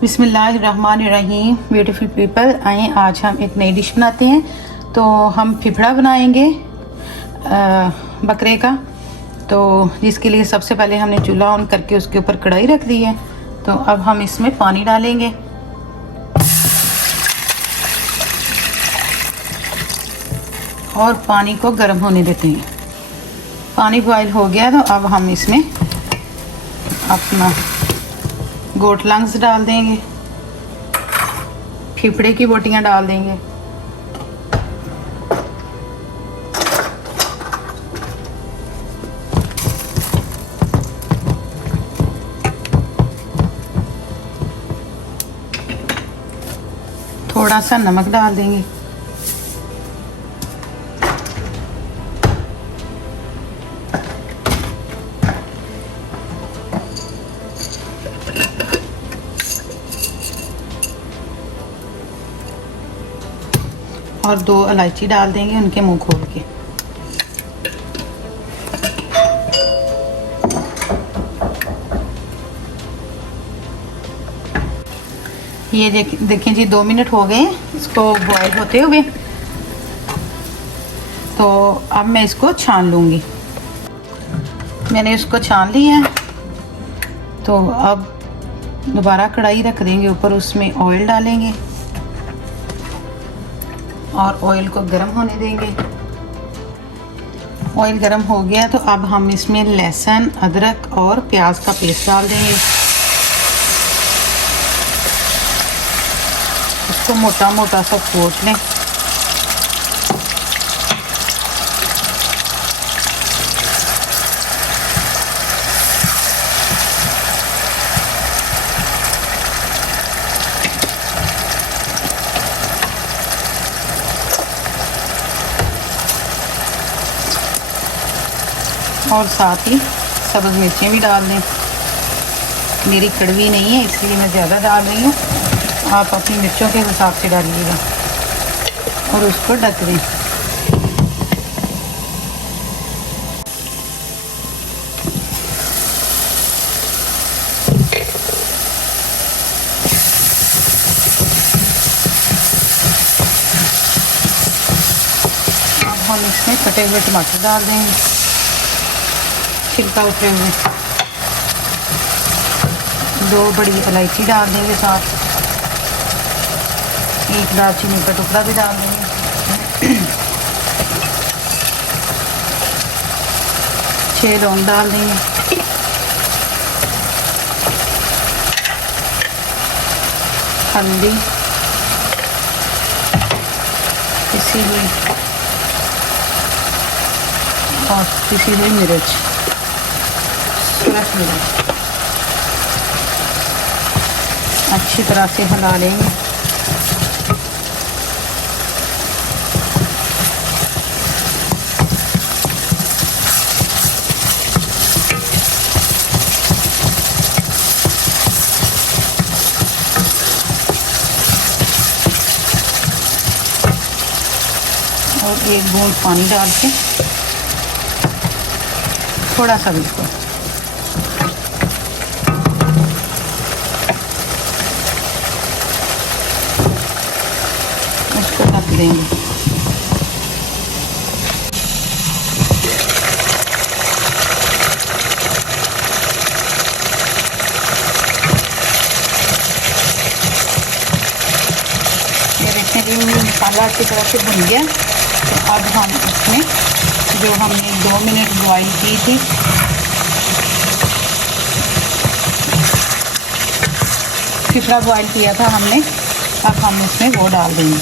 बिस्मिल्लाहिर्रहमानिर्रहीम। Beautiful people, आए आज हम एक नई डिश बनाते हैं। तो हम फिफड़ा बनाएंगे बकरे का। तो जिसके लिए सबसे पहले हमने चूल्हा ऑन करके उसके ऊपर कढ़ाई रख दी है। तो अब हम इसमें पानी डालेंगे और पानी को गर्म होने देते हैं। पानी बॉयल हो गया तो अब हम इसमें अपना गोट लंग्स डाल देंगे, फिफड़े की बोटियां डाल देंगे, थोड़ा सा नमक डाल देंगे, और 2 इलायची डाल देंगे उनके मुंह खोल के। ये देखें जी 2 मिनट हो गए इसको बॉयल होते हुए। तो अब मैं इसको छान लूँगी। मैंने इसको छान लिया है। तो अब दोबारा कढ़ाई रख देंगे ऊपर, उसमें ऑयल डालेंगे और ऑयल को गर्म होने देंगे। ऑयल गर्म हो गया तो अब हम इसमें लहसुन, अदरक और प्याज का पेस्ट डाल देंगे। इसको मोटा मोटा सा कोट लें। और साथ ही सब्ज़ मिर्चें भी डाल दें। मेरी कड़वी नहीं है इसलिए मैं ज़्यादा डाल रही हूँ, आप अपनी मिर्चों के हिसाब से डालिएगा। और उसको ढक दें। अब हम इसमें कटे हुए टमाटर डाल देंगे, छिलका उतरे हुए। 2 बड़ी इलायची डाल देंगे, साथ 1 दालचीनी का टुकड़ा भी डाल देंगे। 6 लौंग डाल देंगे, हल्दी, पिसी हुई और पिसी हुई मिर्च, अच्छी तरह से हिला लेंगे। और 1 बूंद पानी डाल के थोड़ा सा बिल्कुल उसको ढक देंगे। ये देखने के लिए मसाला अच्छी तरह से भुन गया। तो अब हम इसमें जो हमने 2 मिनट बॉईल की थी फिफड़ा बॉईल किया था हमने, अब हम इसमें वो डाल देंगे।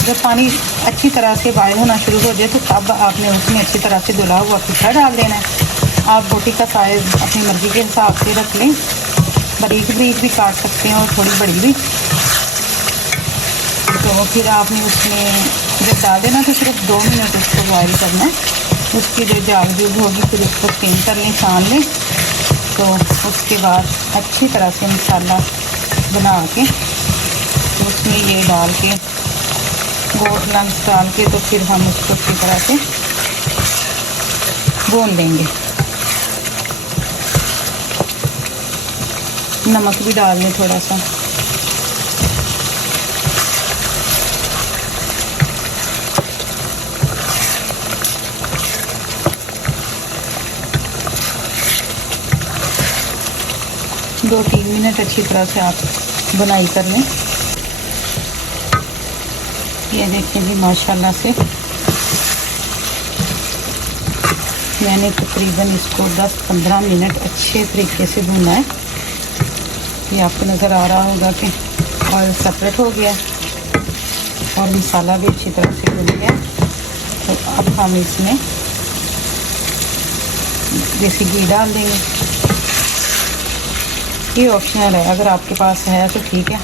जब पानी अच्छी तरह से बॉईल होना शुरू हो जाए तो तब आपने उसमें अच्छी तरह से धुला हुआ फिफड़ा डाल देना है। आप बोटी का साइज़ अपनी मर्ज़ी के हिसाब से रख लें, बारीक बारीक भी काट सकते हैं और थोड़ी बड़ी भी। तो फिर आपने उसमें जब डाल देना तो सिर्फ 2 मिनट उसको बॉईल करना है। उसकी जो जाग जूग होगी फिर उसको स्टीम कर लें, छान लें। तो उसके बाद अच्छी तरह से मसाला बना के तो उसमें ये डाल के गोट लंग्स डाल के तो फिर हम उसको अच्छी तरह से भून देंगे। नमक भी डाल लें थोड़ा सा। दो 3 मिनट अच्छी तरह से आप बुनाई कर लें। ये देखिए जी माशाल्लाह से मैंने तकरीबन इसको 10-15 मिनट अच्छे तरीके से भुना है। ये आपको नज़र आ रहा होगा कि ऑयल सेपरेट हो गया और मसाला भी अच्छी तरह से भुन गया। तो अब हम इसमें देसी घी डाल देंगे। ये ऑप्शनल है, अगर आपके पास है तो ठीक है,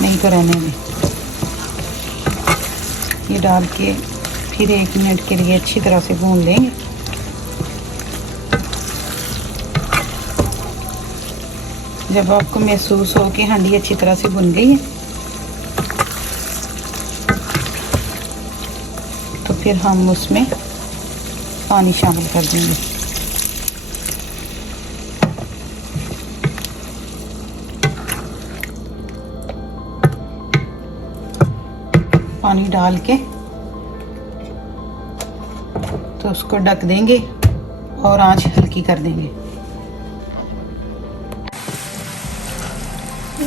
नहीं तो रहने दें। ये डाल के फिर 1 मिनट के लिए अच्छी तरह से भून लेंगे। जब आपको महसूस हो कि हांडी अच्छी तरह से भुन गई है तो फिर हम उसमें पानी शामिल कर देंगे। पानी डाल के तो उसको ढक देंगे और आंच हल्की कर देंगे।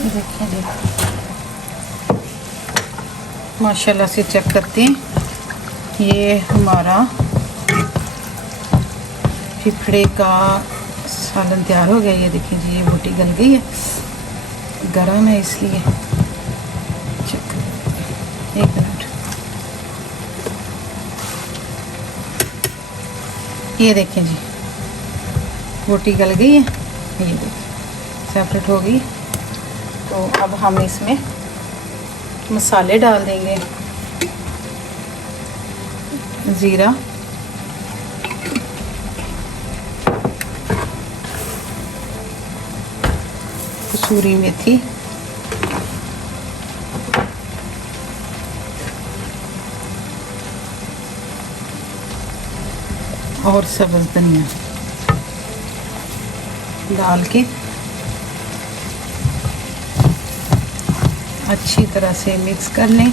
देखिए जी माशाल्लाह से चेक करते हैं, ये हमारा फिफड़े का सालन तैयार हो गया। ये देखिए जी ये बोटी गल गई है, गरम है इसलिए। Check 1 minute. ये देखें जी बोटी गल गई है, ये देखिए सेपरेट हो गई। तो अब हम इसमें मसाले डाल देंगे। ज़ीरा, कसूरी मेथी, और सब्ज़ धनिया डाल के अच्छी तरह से मिक्स कर लें। ये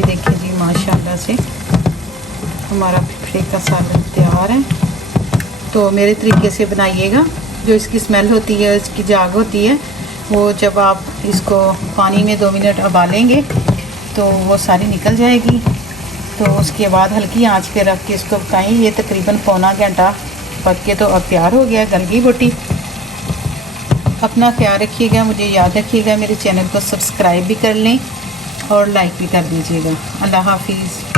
देखिए जी माशाल्लाह से हमारा फिफड़े का सालन तैयार है। तो मेरे तरीके से बनाइएगा। जो इसकी स्मेल होती है, इसकी झाग होती है, वो जब आप इसको पानी में 2 मिनट उबालेंगे तो वो सारी निकल जाएगी। तो उसके बाद हल्की आंच पे रख के इसको पकाएं। ये तकरीबन पौना घंटा पक के तो अब तैयार हो गया, गल गई बोटी। अपना ख्याल रखिएगा, मुझे याद रखिएगा, मेरे चैनल को सब्सक्राइब भी कर लें और लाइक भी कर दीजिएगा। अल्लाह हाफिज़।